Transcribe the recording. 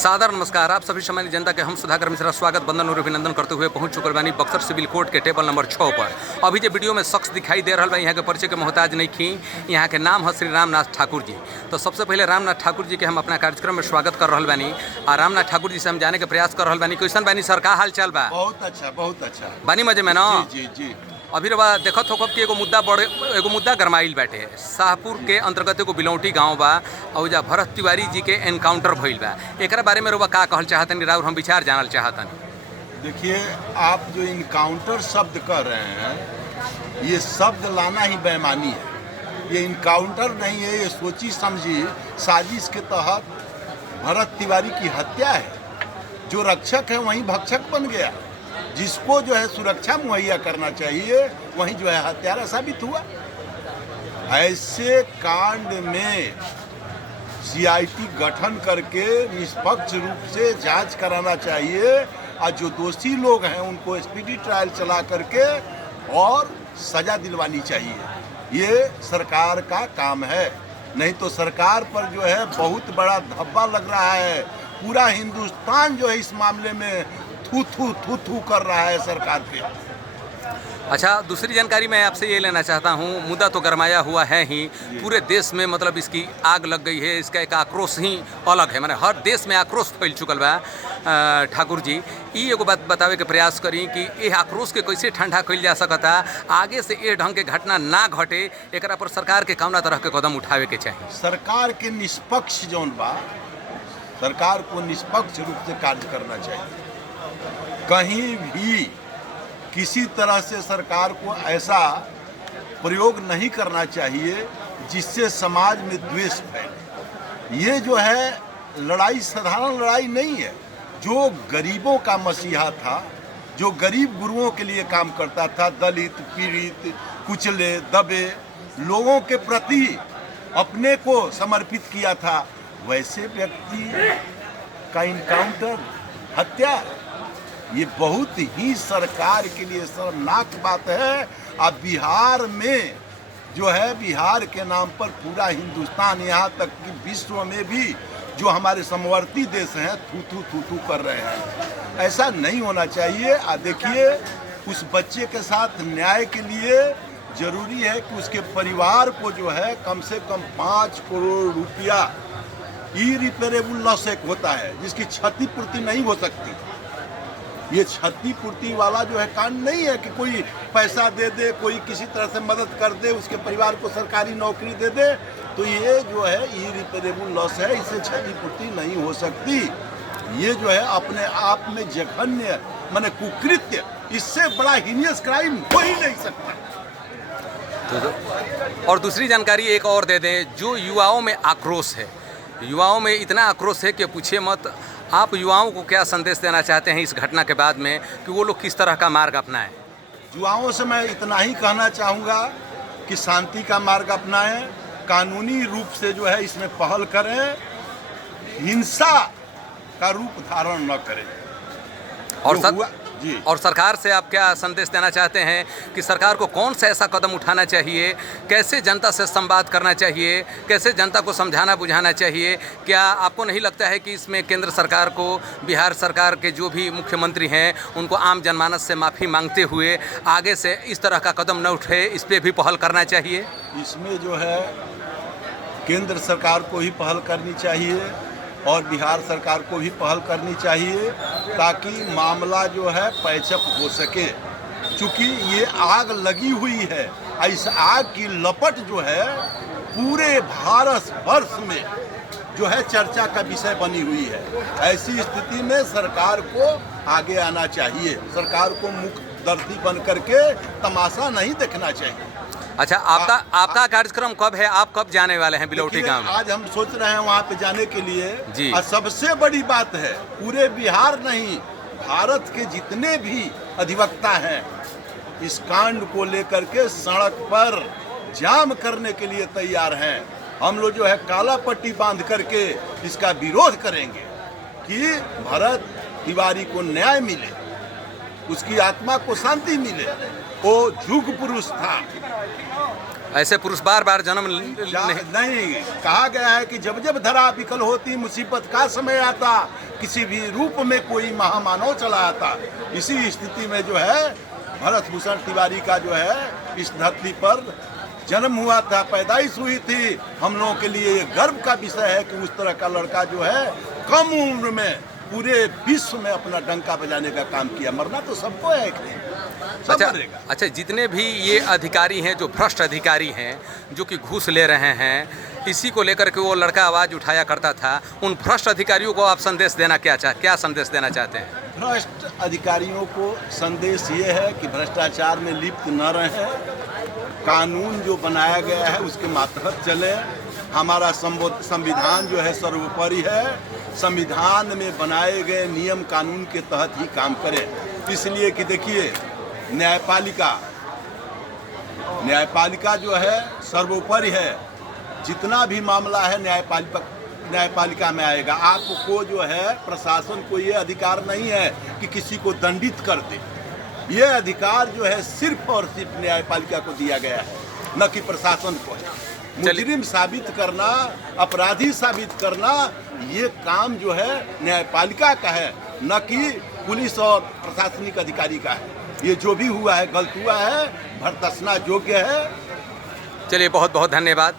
सादर नमस्कार। आप सभी सामान्य जनता के हम सुधाकर मिश्रा स्वागत बंदन और अभिनंदन करते हुए पहुंच चुकल बानी बक्सर सिविल कोर्ट के टेबल नंबर 6 पर। अभी जो वीडियो में शख्स दिखाई दे रहा बा यहाँ के परिचय के मोहताज नहीं खी। यहाँ के नाम है श्री रामनाथ ठाकुर जी। तो सबसे पहले रामनाथ ठाकुर जी के हम अपना कार्यक्रम में स्वागत कर रहा बानी और रामनाथ ठाकुर जी से हम जाने के प्रयास कर रहा बानी कैसन बानी सर, का हाल चाल बा? बहुत अच्छा बानी मजे में ना? जी जी। अभी रवा देखत हो कि एगो मुद्दा गरमाइल बाटे। शाहपुर के अंतर्गत एगो बिलौटी गांव बा और जा भरत तिवारी जी के एनकाउंटर भइल बा। एकरा बारे में रवा का कहल चाहतनी, राउर हम विचार जानल चाहतनी। देखिए, आप जो इनकाउंटर शब्द कर रहे हैं, ये शब्द लाना ही बेईमानी है। ये इनकाउंटर नहीं है, ये सोची समझी साजिश के तहत भरत तिवारी की हत्या है। जो रक्षक है वहीं भक्षक बन गया। जिसको जो है सुरक्षा मुहैया करना चाहिए वहीं जो है हत्यारा साबित हुआ। ऐसे कांड में सीआईटी गठन करके निष्पक्ष रूप से जांच कराना चाहिए और जो दोषी लोग हैं उनको स्पीडी ट्रायल चला करके और सजा दिलवानी चाहिए। ये सरकार का काम है, नहीं तो सरकार पर जो है बहुत बड़ा धब्बा लग रहा है। पूरा हिंदुस्तान जो है इस मामले में थू कर रहा है सरकार पे। अच्छा, दूसरी जानकारी मैं आपसे ये लेना चाहता हूँ। मुद्दा तो गरमाया हुआ है ही, पूरे देश में मतलब इसकी आग लग गई है। इसका एक आक्रोश ही अलग है, माने हर देश में आक्रोश फैल चुकल बा। ठाकुर जी ई एगो बात बतावे के प्रयास करी कि ये आक्रोश के कैसे ठंडा कइल जा सकता, आगे से ये ढंग के घटना ना घटे, एकरा पर सरकार के कौना तरह के कदम उठावे के चाहिए? सरकार के निष्पक्ष जौन बा, सरकार को निष्पक्ष रूप से कार्य करना चाहिए। कहीं भी किसी तरह से सरकार को ऐसा प्रयोग नहीं करना चाहिए जिससे समाज में द्वेष फैले। ये जो है लड़ाई साधारण लड़ाई नहीं है। जो गरीबों का मसीहा था, जो गरीब गुरुओं के लिए काम करता था, दलित पीड़ित कुचले दबे लोगों के प्रति अपने को समर्पित किया था, वैसे व्यक्ति का इनकाउंटर, हत्या, ये बहुत ही सरकार के लिए शर्मनाक बात है। अब बिहार में जो है, बिहार के नाम पर पूरा हिंदुस्तान, यहाँ तक कि विश्व में भी जो हमारे समवर्ती देश हैं थू कर रहे हैं। ऐसा नहीं होना चाहिए। देखिए, उस बच्चे के साथ न्याय के लिए जरूरी है कि उसके परिवार को जो है कम से कम 5 करोड़ रुपया इरिपेरेबल लॉस एक होता है जिसकी क्षतिपूर्ति नहीं हो सकती। ये क्षतिपूर्ति वाला जो है कांड नहीं है कि कोई पैसा दे दे, कोई किसी तरह से मदद कर दे, उसके परिवार को सरकारी नौकरी दे दे, तो ये जो है इरिपेरेबल लॉस है, इससे क्षतिपूर्ति नहीं हो सकती। ये जो है अपने आप में जघन्य माने कुकृत्य, इससे बड़ा हीनियस क्राइम हो ही नहीं सकता। और दूसरी जानकारी एक और दे दें, जो युवाओं में आक्रोश है, युवाओं में इतना आक्रोश है कि पूछिए मत। आप युवाओं को क्या संदेश देना चाहते हैं इस घटना के बाद में कि वो लोग किस तरह का मार्ग अपनाएं? युवाओं से मैं इतना ही कहना चाहूँगा कि शांति का मार्ग अपनाएं, कानूनी रूप से जो है इसमें पहल करें, हिंसा का रूप धारण न करें। और सरकार से आप क्या संदेश देना चाहते हैं कि सरकार को कौन सा ऐसा कदम उठाना चाहिए, कैसे जनता से संवाद करना चाहिए, कैसे जनता को समझाना बुझाना चाहिए? क्या आपको नहीं लगता है कि इसमें केंद्र सरकार को, बिहार सरकार के जो भी मुख्यमंत्री हैं, उनको आम जनमानस से माफ़ी मांगते हुए आगे से इस तरह का कदम न उठे, इस पर भी पहल करना चाहिए? इसमें जो है केंद्र सरकार को ही पहल करनी चाहिए और बिहार सरकार को भी पहल करनी चाहिए ताकि मामला जो है पैचअप हो सके। चूँकि ये आग लगी हुई है, इस आग की लपट जो है पूरे भारत वर्ष में जो है चर्चा का विषय बनी हुई है। ऐसी स्थिति में सरकार को आगे आना चाहिए। सरकार को मुखदर्शी बन करके तमाशा नहीं देखना चाहिए। अच्छा, आपका कार्यक्रम कब है? आप कब जाने वाले हैं बिलौटी गांव में? आज हम सोच रहे हैं वहाँ पे जाने के लिए जी। और सबसे बड़ी बात है, पूरे बिहार नहीं, भारत के जितने भी अधिवक्ता हैं इस कांड को लेकर के सड़क पर जाम करने के लिए तैयार हैं। हम लोग जो है काला पट्टी बांध करके इसका विरोध करेंगे कि भरत तिवारी को न्याय मिले, उसकी आत्मा को शांति मिले। वो युग पुरुष था। ऐसे पुरुष बार बार जन्म नहीं, कहा गया है कि जब जब धरा विकल होती, मुसीबत का समय आता, किसी भी रूप में कोई महामानव चला आता। इसी स्थिति में जो है भरत भूषण तिवारी का जो है इस धरती पर जन्म हुआ था, पैदाइश हुई थी। हम लोगों के लिए ये गर्व का विषय है कि उस तरह का लड़का जो है कम उम्र में पूरे विश्व में अपना डंका बजाने का काम किया। मरना तो सबको है एक दिन, सब मरेगा। अच्छा, जितने भी ये अधिकारी हैं जो भ्रष्ट अधिकारी हैं जो कि घूस ले रहे हैं, इसी को लेकर के वो लड़का आवाज़ उठाया करता था, उन भ्रष्ट अधिकारियों को आप संदेश देना क्या संदेश देना चाहते हैं? भ्रष्ट अधिकारियों को संदेश ये है कि भ्रष्टाचार में लिप्त न रहें, कानून जो बनाया गया है उसके मातहत चले। हमारा संविधान जो है सर्वोपरि है, संविधान में बनाए गए नियम कानून के तहत ही काम करें। इसलिए कि देखिए न्यायपालिका जो है सर्वोपरि है। जितना भी मामला है न्यायपालिका में आएगा। आपको जो है प्रशासन को ये अधिकार नहीं है कि किसी को दंडित कर दे। ये अधिकार जो है सिर्फ और सिर्फ न्यायपालिका को दिया गया है, न कि प्रशासन को है। मुजरिम साबित करना, अपराधी साबित करना, ये काम जो है न्यायपालिका का है, न कि पुलिस और प्रशासनिक अधिकारी का है। ये जो भी हुआ है गलत हुआ है, भर्त्सना योग्य है। चलिए, बहुत बहुत धन्यवाद।